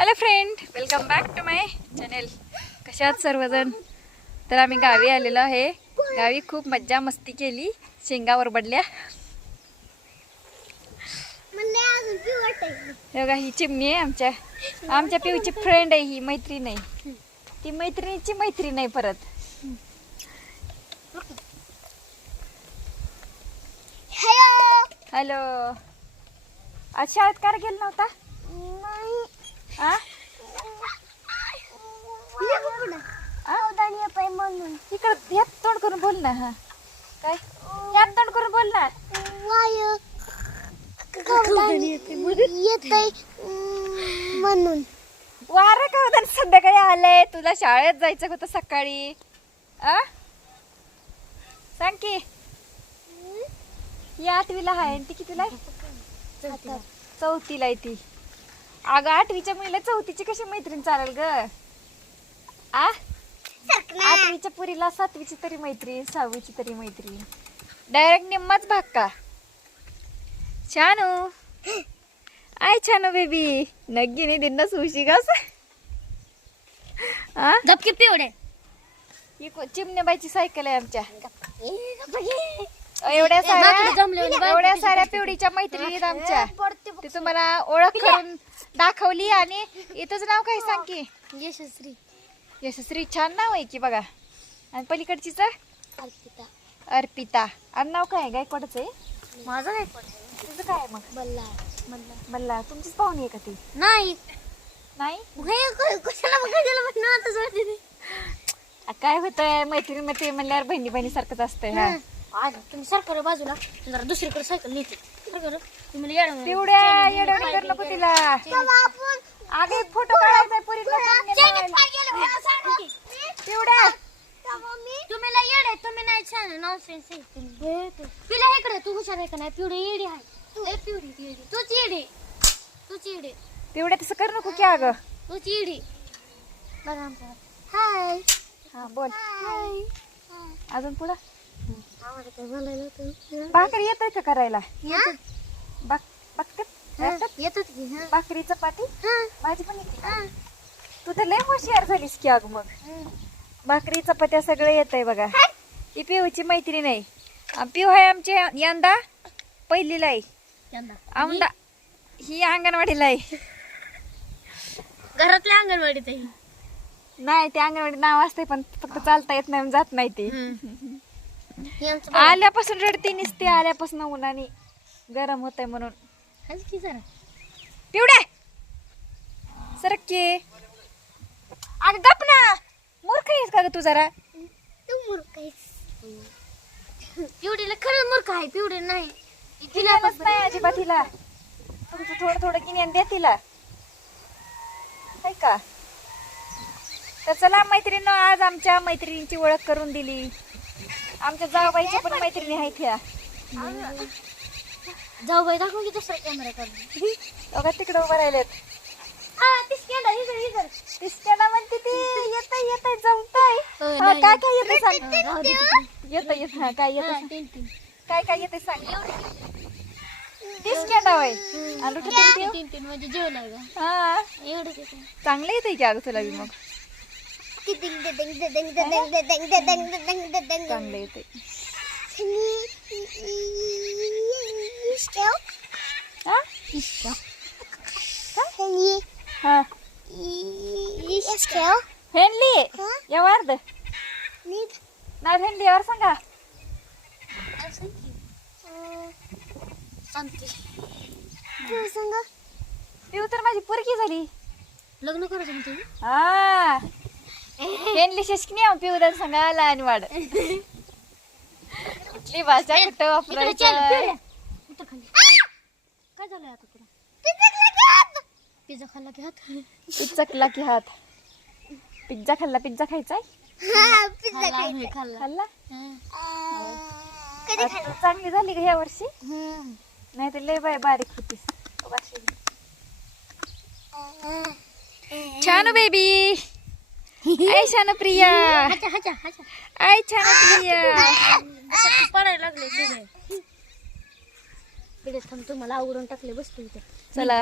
Hello friend, welcome back to my channel. कशात सर्वजण? तर आम्ही गावी आलेलो आहे. गावी खूप मज्जा मस्ती केली, शेंगावर बडल्या. बघा ही चिमणी आहे आमच्या पिऊची फ्रेंड आहे. ही मैत्रीण आहे, ती मैत्रिणीची मैत्रीण आहे परत. हॅलो, आज शाळेत का गेला नव्हता? इकडं ह्यात तोंड करून बोल ना. हा काय ह्यात तोंड करून बोल ना. म्हणून वारं का संध्याकाळी आलंय, तुला शाळेत जायचं होतं सकाळी. सांग की, ही 8वीला आहे ती कितीला आहे? 4थीला आहे ती. अगं 8वीच्या मुलीला 4थीची कशी मैत्रीण चालेल ग? 8वीच्या पुरीला 7वीची तरी मैत्रीण, 6वीची तरी मैत्रीण. डायरेक्ट निम्माच भाग का? छानू आय छानू बेबी, नग्गीने दिन सुशी का? धपके पिवडे ही चिमण्याबाईची सायकल आहे आमच्या. एवढ्या साऱ्या पिवडीच्या मैत्रिणी आहेत आमच्या. ती तुम्हाला ओळख करून दाखवली. आणि इथंच नाव काय सांग की? यशस्वी. यशस्वी, छान नाव आहे की बघा. आणि पलीकडचीच अर्पिता. अर्पिता. आणि नाव काय आहे? गायकवाडच आहे. माझं काय तुझं काय आहे मग? बल्ला. बल्ला. तुमचीच पाहुणी आहे का ती? नाही नाही. काय होतंय, मैत्रीण मैत्रीण म्हणल्यावर बहिणी बहिणी सारखंच असतंय. हा आज तुम्ही सरकार बाजूला जरा दुसरीकडे सायकल नेते. पिवड्या येडवणी कर नको तिला. आगे फोटो काढायचा पुरीला. पिवड्या तुम्ही नाही येडे, तुम्ही नाही छान नॉनसेन्स आहे तुम्ही. पिला इकडे, तू हुशार आहे का नाही? पिवडी येडी आहे. पिवडी तूच येडे. पिवड्या तसं कर नको की. अगं तूच येडी. बघा आमचा. हाय. हा बोल. हाय. अजून पुढं आम्हाला काय बोलायला होतं? भाकरी येतोय का करायला? येतात की. भाकरी चपाती भाजी पण येते. तू तर लय हुशार झालीस की. अग मग भाकरी चपात्या सगळं येतंय बघा. ही पिऊची मैत्रीण आहे. पिऊ आहे आमची यंदा पहिलीला आहे. औंदा ही अंगणवाडीला आहे. घरातल्या अंगणवाडीत आहे. नाही, ते अंगणवाडी नाव असते पण फक्त चालता येत नाही, जात नाही ती. आल्यापासून रडती निसते, आल्यापासून उन्हाने गरम होतंय म्हणून. पिवड्या सरक की. अगं गप ना, मूर्ख आहेस का ग तू जरा? तू मूर्ख आहेस. पिवडीला खरं मूर्ख आहे. पिवडी नाही तिला नाही अजिबात. तिला तुमचं थोडं थोडं गिन्यान द्या तिला, हाय का? तर चला मैत्रिणींनो, आज आमच्या मैत्रिणींची ओळख करून दिली. आमच्या जाऊबाईच्या पण मैत्रिणी आहेत ह्या. जाऊबाई दाखव की दुसरा कॅमेरा काढून. बघा तिकडे उभं राहिलेत. तिसक्याला म्हणते ती. येतय जमतय. काय काय येतंय सांग. येत हा काय येत काय येतंय सांग. तिसक्याला होय. आणि तीन म्हणजे जेवण आहे का? हा एवढं चांगलं येतंय की. अगं तुला बी मग चांगलं येतंय. हा हेनली यावर ना हेनली यावर सांगा. पिऊ तर माझी पुरकी झाली. लग्न करायचं म्हणते. हा हेनली शशकिनी पिऊ तर सांगा लहान वाढ. कुठली भाषा कुठं वापरायचं? काय झालंय आता तुला? पिझ्झा खाल्ला की हात. पिझ्झा की हात. पिझ्झा खाल्ला. पिझ्झा खायचाय? खाल्ला. चांगली झाली का ह्या वर्षी? नाही तर लय बारीक होतीस. छानू बेबी. आय छानू प्रिया. आय छानू प्रिया. पडायला लागले. तुम्हाला आवडून टाकले. बसतो इथे. चला